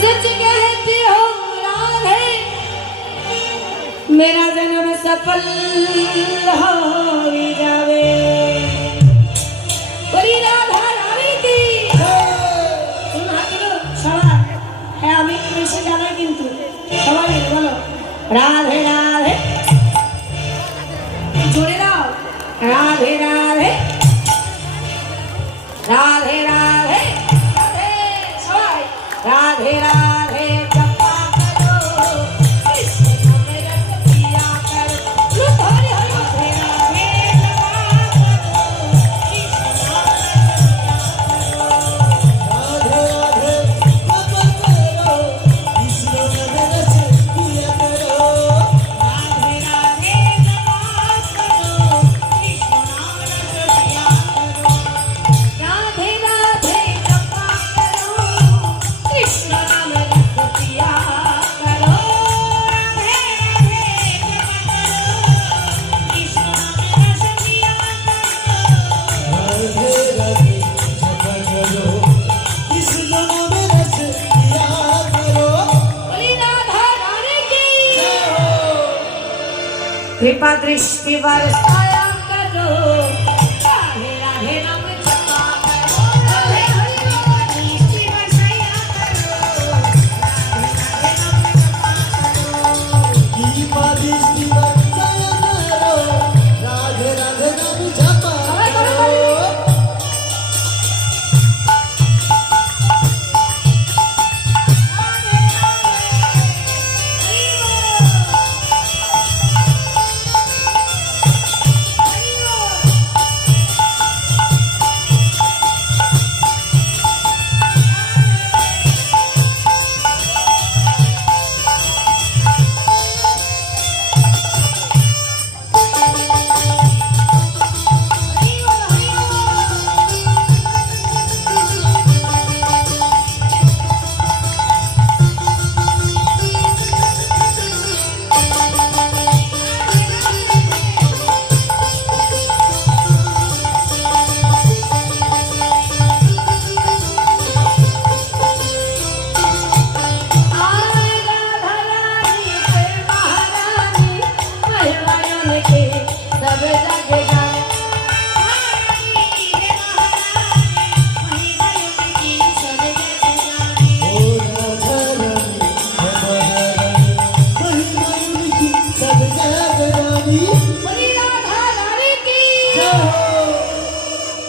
सच कहती हो राधे मेरा जन्म सफल हो जावे। বলি রাধা রানী কি সবাই হ্যাঁ আমি বেশি জানাই কিন্তু সবাই বলো রাধে রাধে জোরে দাও রাধে রাধে রাধে রাধে রাধে সবাই রাধে রাধে জপা করো কৃষ্ণ নামে রস পিয়া করো হরে হরে রাধে রাধে জপা করো কৃষ্ণ নামে রস পিয়া করো। রাধে রাধে জপা করো কৃষ্ণ নামে রস পিয়া করো। राधे राधे जपा करो कृष्ण नाम रस पिया करो। राधे राधे जपा करो कृष्ण नाम रस पिया करो। राधे राधे जपा करो कृष्ण नाम रस पिया करो। बोली राधा रानी की कृपा दृष्टि बरसाया करो। राधे राधे नाम जपा करो। राधे हरि नाम दृष्टि बरसाया करो। राधे राधे नाम जपा करो। कृपा दृष्टि बरसाया करो। राधे राधे नाम जपा करो।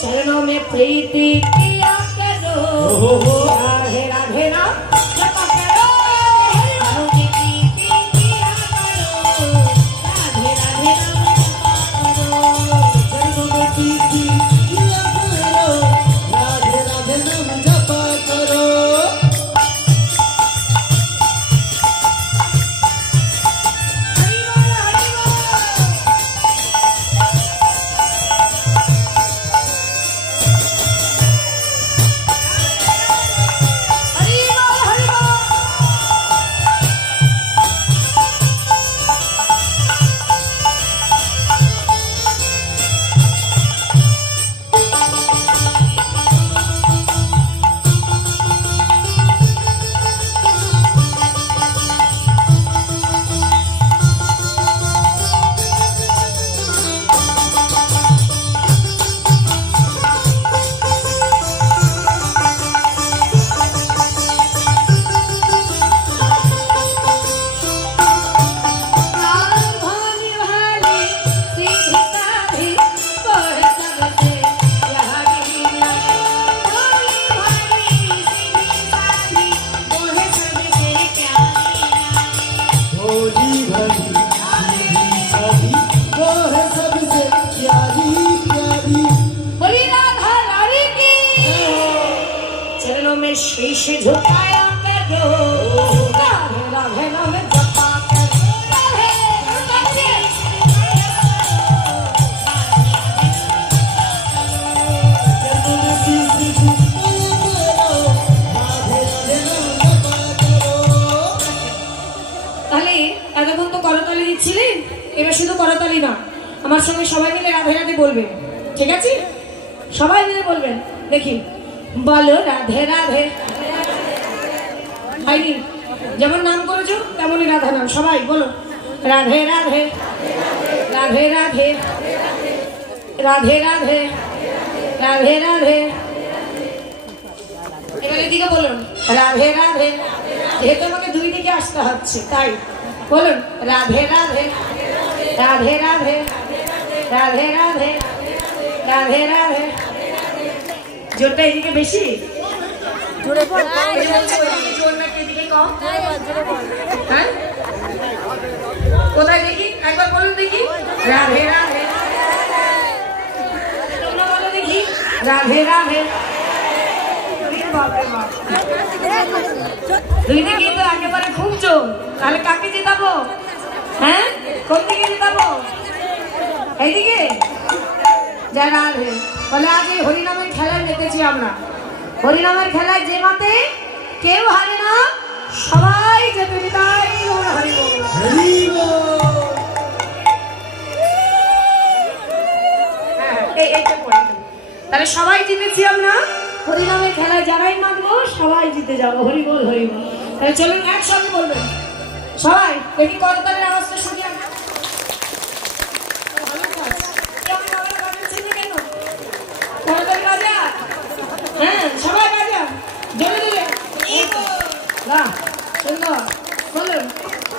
चरणों में प्रीति किया करो। राधे राधे नाम जपा करो। चरणों में प्रीति किया करो। राधे राधे नाम जपा करो। चरणों में प्रीति किया करो। राधे राधे नाम जपा करो। हरि बोल हरि बोल। हरि बोल हरि बोल। भानी भाली सीता भी कोई सबसे प्यारी भानी भाली सीता भी कोई सबसे प्यारी भोली भली सभी वो है सबसे प्यारी प्यारी। बोली राधा रानी की चरणों में शीश झुकाया करो। राधे राधे नाम जपा करो। राधे राधे चरणों में शीश झुकाया करो। राधे राधे नाम जपा करो। তাহলে এতক্ষণ তো করতালি দিচ্ছিলেন, এবার শুধু করতালি না আমার সঙ্গে সবাই মিলে রাধে রাধে বলবেন। ঠিক আছে সবাই মিলে বলবেন দেখি বলো রাধে রাধে হয়নি? যেমন নাম করেছো তেমনই রাধা নাম। সবাই বলো রাধে রাধে রাধে রাধে রাধে রাধে রাধে রাধে। এবার এদিকে বলুন রাধে রাধে। যেহেতু আমাকে দুই দিকে আসতে হচ্ছে তাই বলুন রাধে রাধে রাধে রাধে রাধে রাধে রাধে রাধে। জোরটা এদিকে বেশি? জোর নাকি এদিকে কম? হ্যাঁ কোথায় দেখি একবার বলুন দেখি রাধে রাধে। তোমরা বলো দেখি রাধে রাধে। দুই দিকে তো একেবারে খুব জোর। তাহলে কাকে জেতাবো? হ্যাঁ কোন দিকে জেতাবো? এইদিকে যা রাধে। বলে আজ এই হরিনামের খেলায় মেতেছি আমরা। হরিনামের খেলায় যে মাতে কেউ হারে না, সবাই যেতে বিদায়। হরি বল। হরি বল। এইটা পড়ে তাহলে সবাই জিতেছি আমরা। হরিনামের খেলায় যারাই মানবো সবাই জিতে যাবো। হরি বল হরি বল। তাহলে চলুন একসঙ্গে বলবেন সবাই। দেখি করতালের আওয়াজটা শুনি আমরা। করতাল বাজা। হ্যাঁ সবাই বাজা জোরে জোরে। বাহ সুন্দর। বলুন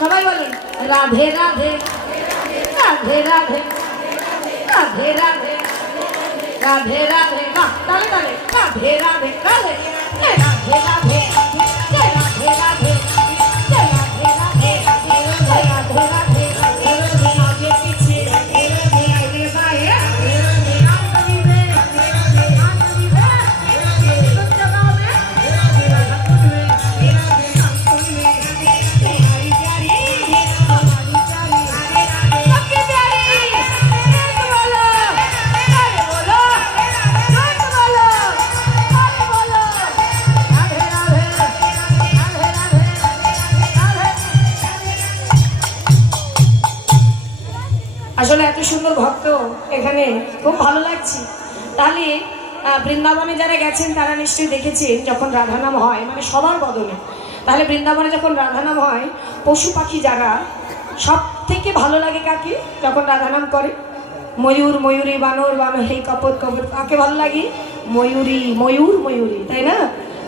সবাই বলুন রাধে রাধে রাধে রাধে রাধে রাধে রাধে রাধে। বাহ তালে তালে রাধে রাধে রাধে রাধে রাধে রাধে রাধে আসলে এত সুন্দর ভক্ত এখানে খুব ভালো লাগছে। তাহলে বৃন্দাবনে যারা গেছেন তারা নিশ্চয়ই দেখেছেন যখন রাধানাম হয় মানে সবার বদলে। তাহলে বৃন্দাবনে যখন রাধানাম হয় পশু পাখি যারা সব থেকে ভালো লাগে কাকে যখন রাধানাম করে? ময়ূর ময়ূরী বানর বানরী কপট কপট। কাকে ভালো লাগে? ময়ূরী ময়ূর ময়ূরী তাই না?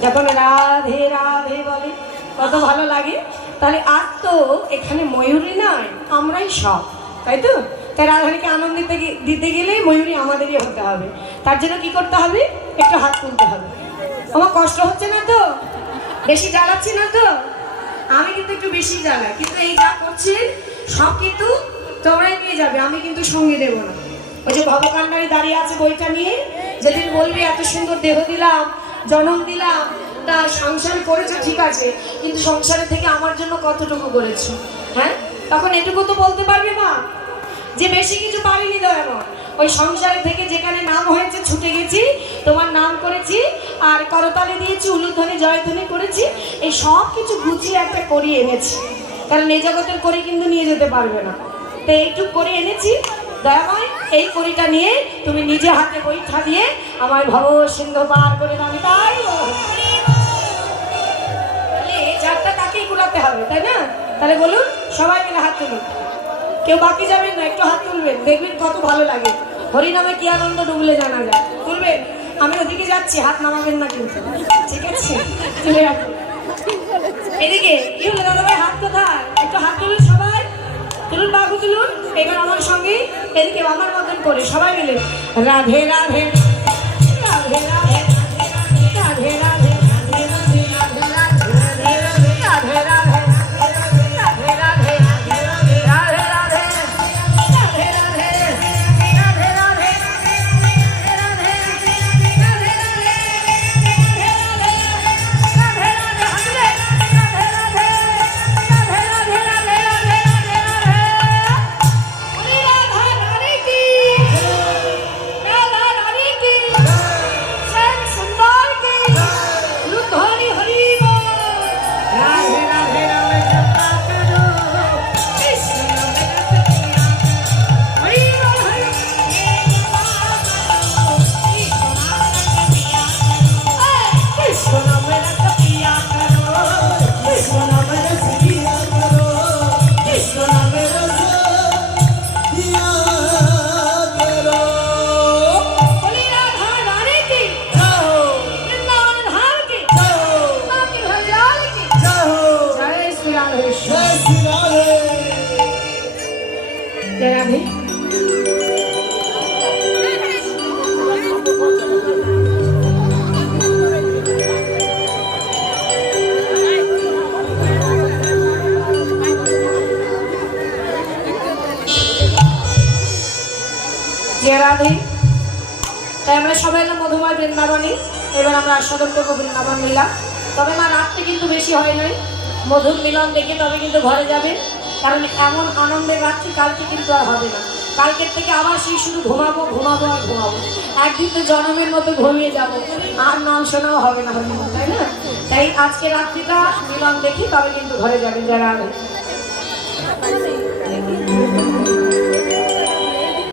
যখন রাধে রাধে বলে কত ভালো লাগে। তাহলে আর তো এখানে ময়ূরী নয় আমরাই সব তাই তো। তাই রাধারানীকে আনন্দ দিতে গেলে ময়ূরী আমাদেরই হতে হবে। তার জন্য কি করতে হবে? একটু হাত তুলতে হবে। আমার কষ্ট হচ্ছে না তো? বেশি জ্বালাচ্ছি না তো? আমি কিন্তু একটু বেশি জ্বালাই, কিন্তু এই যা করছি সব কিন্তু তোমরাই নিয়ে যাবে, আমি কিন্তু সঙ্গে দেবো না। ওই যে ভবকান্ডারি দাঁড়িয়ে আছে বইটা নিয়ে, যেদিন বলবি এত সুন্দর দেহ দিলাম জন্ম দিলাম, তা সংসার করেছো ঠিক আছে, কিন্তু সংসারের থেকে আমার জন্য কতটুকু করেছো? হ্যাঁ তখন এটুকু তো বলতে পারবে মা যে বেশি কিছু পারিনি দয়ামন। ওই সংসারে থেকে যেখানে নাম হয়েছে ছুটে গেছি, তোমার নাম করেছি, আর করতালি দিয়েছি, উলুধ্বনি জয়ধ্বনি করেছি, এই সব কিছু গুছিয়ে একটা করিয়ে এনেছি। কারণ এই জগতের করি কিন্তু নিয়ে যেতে পারবে না, তো একটু করে এনেছি দয়াময়। এই করিটা নিয়ে তুমি নিজে হাতে বৈঠা দিয়ে আমায় ভব সিন্ধু পার করে দাও, তাই চারটা তাকেই কুলাতে হবে তাই না? তাহলে বলুন সবাই মিলে হাত তুলুন, কেউ বাকি যাবেন না, একটু হাত তুলবেন, দেখবেন কত ভালো লাগে। হরিনামে কি আনন্দ ডুবলে জানা যায়। তুলবেন, আমি ওদিকে যাচ্ছি, হাত নামাবেন না কিন্তু, ঠিক আছে? তুলে রাখুন। এদিকে কি হলো দাদা ভাই, হাত কোথায়? একটু হাত তুলুন সবাই, তুলুন বাবু তুলুন। এবার আমার সঙ্গে এদিকে আমার মতন করে সবাই মিলে রাধে রাধে রাধে রাধে রাধে রাধে রাধে। তাই আমরা সবাই এলাম মধুময় বৃন্দাবনে। এবার আমরা আস্বাদন করবো বৃন্দাবন লীলা। তবে মা রাতটা কিন্তু বেশি হয় নাই, মধুর মিলন দেখে তবে কিন্তু ঘরে যাবে, কারণ এমন আনন্দের রাত্রি কালকে কিন্তু আর হবে না। কালকের থেকে আবার সেই শুধু ঘুমাবো ঘুমাবো আর ঘুমাবো, একদিন তো জন্মের মতো ঘুমিয়ে যাবো, আর নাম শোনাও হবে না, তাই না? তাই আজকে রাত্রিটা মিলন দেখি তবে কিন্তু ঘরে যাবেন যারা।